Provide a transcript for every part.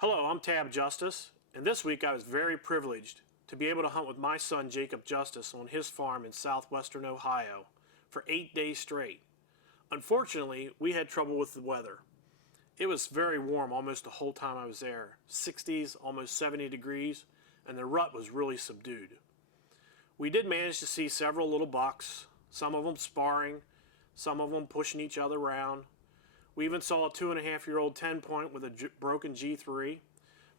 Hello, I'm Tab Justice, and this week I was very privileged to be able to hunt with my son Jacob Justice on his farm in southwestern Ohio for 8 days straight. Unfortunately, we had trouble with the weather. It was very warm almost the whole time I was there, 60s, almost 70 degrees, and the rut was really subdued. We did manage to see several little bucks, some of them sparring, some of them pushing each other around. We even saw a 2.5-year-old 10-point with a broken G3,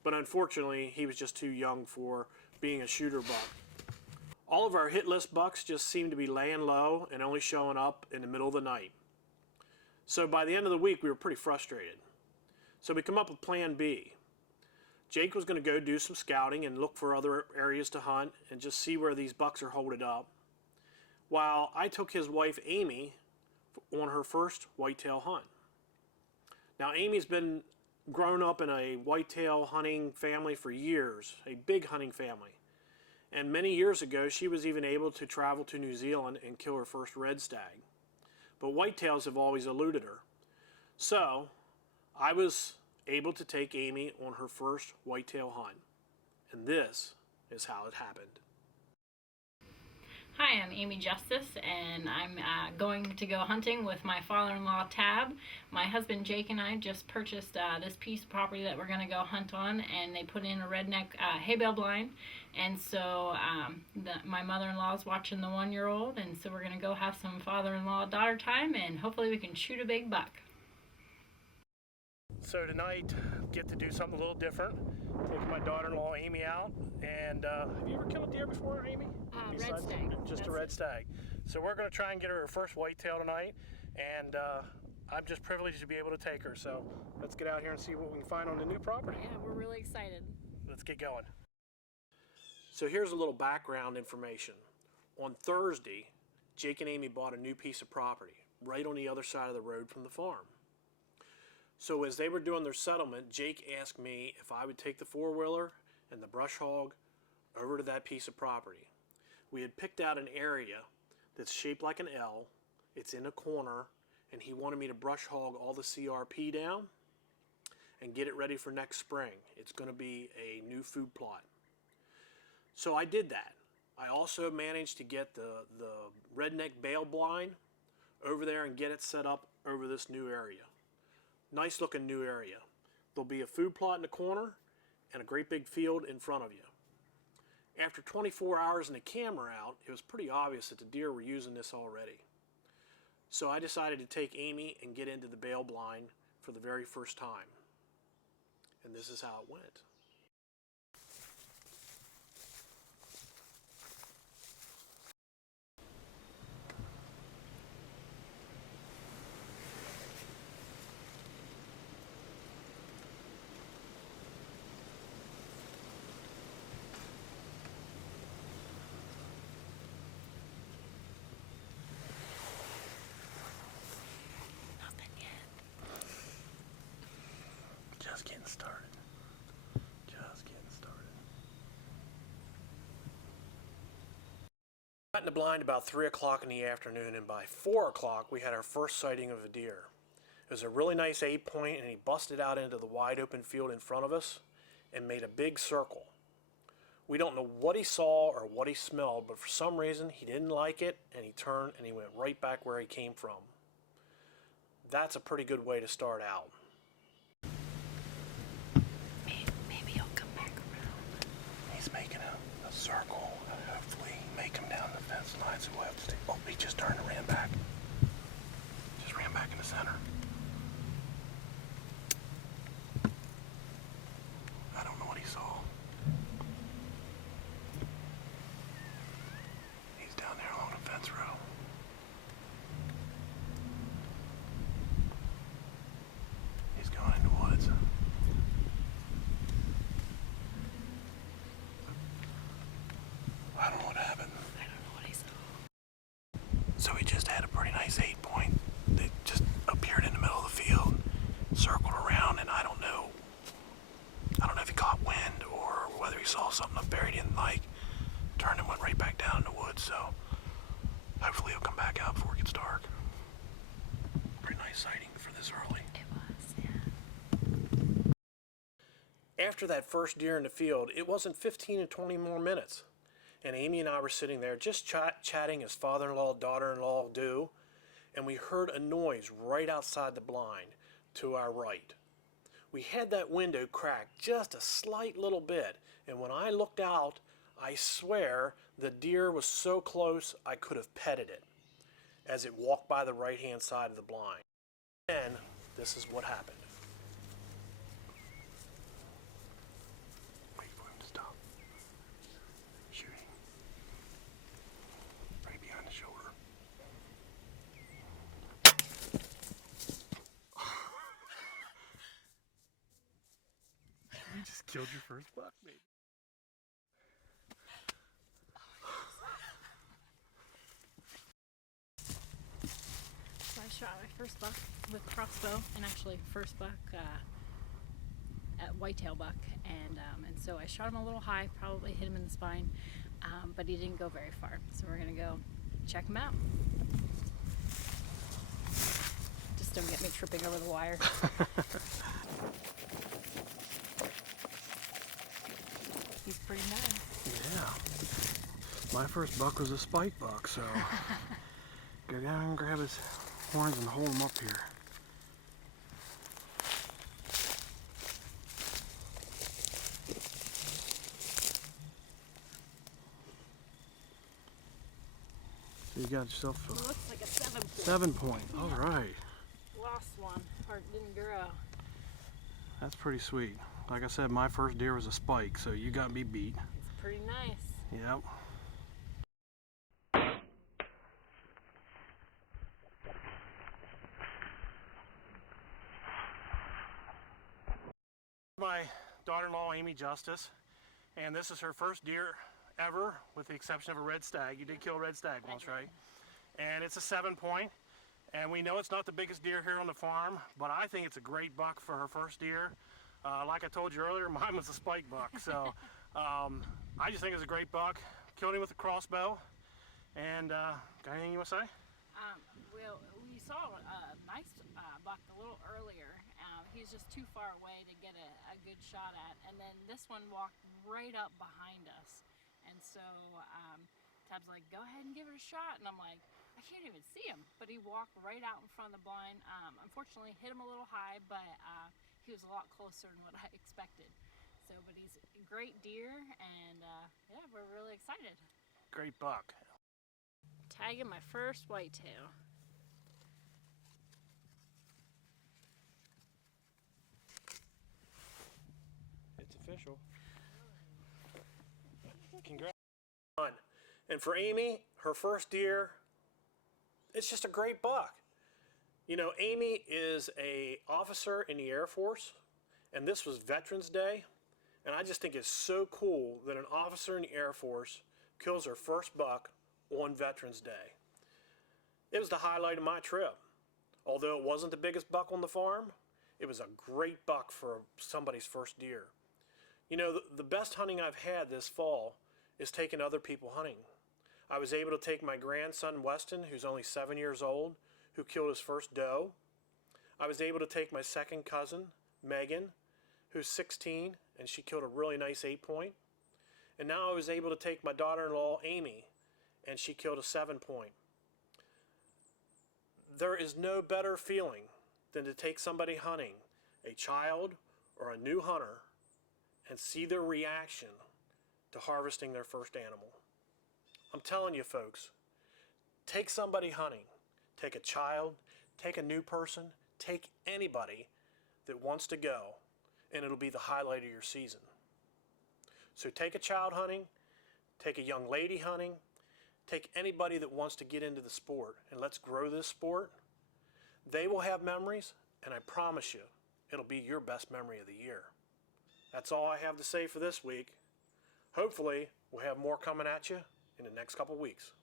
but unfortunately he was just too young for being a shooter buck. All of our hit list bucks just seemed to be laying low and only showing up in the middle of the night. So by the end of the week we were pretty frustrated. So we come up with plan B. Jake was going to go do some scouting and look for other areas to hunt and just see where these bucks are holding up, while I took his wife Amy on her first whitetail hunt. Now Amy's been grown up in a whitetail hunting family for years, a big hunting family. And many years ago she was even able to travel to New Zealand and kill her first red stag. But whitetails have always eluded her. So I was able to take Amy on her first whitetail hunt. And this is how it happened. Hi, I'm Amy Justice, and I'm going to go hunting with my father-in-law Tab. My husband Jake and I just purchased this piece of property that we're going to go hunt on, and they put in a redneck hay bale blind. And so my mother-in-law is watching the 1-year-old, and so we're going to go have some father-in-law daughter time, and hopefully we can shoot a big buck. So tonight, get to do something a little different. Taking my daughter-in-law Amy out, and have you ever killed a deer before, Amy? Red stag. Just a red stag. So we're going to try and get her first whitetail tonight, and I'm just privileged to be able to take her. So let's get out here and see what we can find on the new property. Yeah, we're really excited. Let's get going. So here's a little background information. On Thursday, Jake and Amy bought a new piece of property right on the other side of the road from the farm. So as they were doing their settlement, Jake asked me if I would take the four-wheeler and the brush hog over to that piece of property. We had picked out an area that's shaped like an L. It's in a corner, and he wanted me to brush hog all the CRP down and get it ready for next spring. It's going to be a new food plot. So I did that. I also managed to get the redneck bale blind over there and get it set up over this new area. Nice looking new area. There'll be a food plot in the corner and a great big field in front of you. After 24 hours and the camera out, it was pretty obvious that the deer were using this already. So I decided to take Amy and get into the bale blind for the very first time. And this is how it went. Just getting started. Got in the blind about 3 o'clock in the afternoon, and by 4 o'clock we had our first sighting of a deer. It was a really nice 8-point, and he busted out into the wide open field in front of us and made a big circle. We don't know what he saw or what he smelled, but for some reason he didn't like it, and he turned and he went right back where he came from. That's a pretty good way to start out. Maybe he'll come back around. He's making a circle, and hopefully make him down the fence line, so we'll have to stay. Oh, he just turned and ran back. Just ran back in the center. I don't know what he saw. He's down there along the fence row. He's going in the woods. I don't know what happened. I don't know what he saw. So he just had a pretty nice 8-point that just appeared in the middle of the field, circled around, and I don't know if he caught wind or whether he saw something up there he didn't like, turned and went right back down in the woods. So hopefully he'll come back out before it gets dark. Pretty nice sighting for this early. It was, yeah. after that first deer in the field, it wasn't 15 to 20 more minutes. And Amy and I were sitting there just chatting as father-in-law, daughter-in-law do. And we heard a noise right outside the blind to our right. We had that window cracked just a slight little bit. And when I looked out, I swear the deer was so close I could have petted it as it walked by the right-hand side of the blind. And this is what happened. Wait for him to stop. Shooting. Right behind the shoulder. You just killed your first buck, baby. So I shot my first buck with crossbow, and actually first buck at whitetail buck, and so I shot him a little high, probably hit him in the spine, but he didn't go very far. So we're gonna go check him out. Just don't get me tripping over the wire. He's pretty nice. Yeah. My first buck was a spike buck, so go down and grab his horns and hold him up here. So you got yourself a Looks like a 7 point. 7 point. All right. Lost one. Heart didn't grow. That's pretty sweet. Like I said, my first deer was a spike, so you got me beat. It's pretty nice. Yep. My daughter-in-law, Amy Justice, and this is her first deer ever, with the exception of a red stag. You did kill a red stag once, right? And it's a 7 point, and we know it's not the biggest deer here on the farm, but I think it's a great buck for her first deer. Like I told you earlier, mine was a spike buck, so I just think it's a great buck. Killed him with a crossbow, and got anything you want to say? Well, we saw a nice buck a little earlier. He was just too far away to get a good shot at, and then this one walked right up behind us, and so Tab's like, go ahead and give it a shot, and I'm like, I can't even see him, but he walked right out in front of the blind. Unfortunately hit him a little high, but he was a lot closer than what I expected. So, but he's a great deer, and yeah, we're really excited. Great buck. Tagging my first whitetail. It's official. Congrats. And for Amy, her first deer, it's just a great buck. You know, Amy is an officer in the Air Force, and this was Veterans Day, and I just think it's so cool that an officer in the Air Force kills her first buck on Veterans Day. It was the highlight of my trip. Although it wasn't the biggest buck on the farm, it was a great buck for somebody's first deer. You know, the best hunting I've had this fall is taking other people hunting. I was able to take my grandson Weston, who's only 7 years old, who killed his first doe. I was able to take my second cousin, Megan, who's 16, and she killed a really nice 8 point. And now I was able to take my daughter-in-law, Amy, and she killed a 7 point. There is no better feeling than to take somebody hunting, a child or a new hunter, and see their reaction to harvesting their first animal. I'm telling you folks, take somebody hunting, take a child, take a new person, take anybody that wants to go, and it'll be the highlight of your season. So take a child hunting, take a young lady hunting, take anybody that wants to get into the sport, and let's grow this sport. They will have memories, and I promise you, it'll be your best memory of the year. That's all I have to say for this week. Hopefully, we'll have more coming at you in the next couple weeks.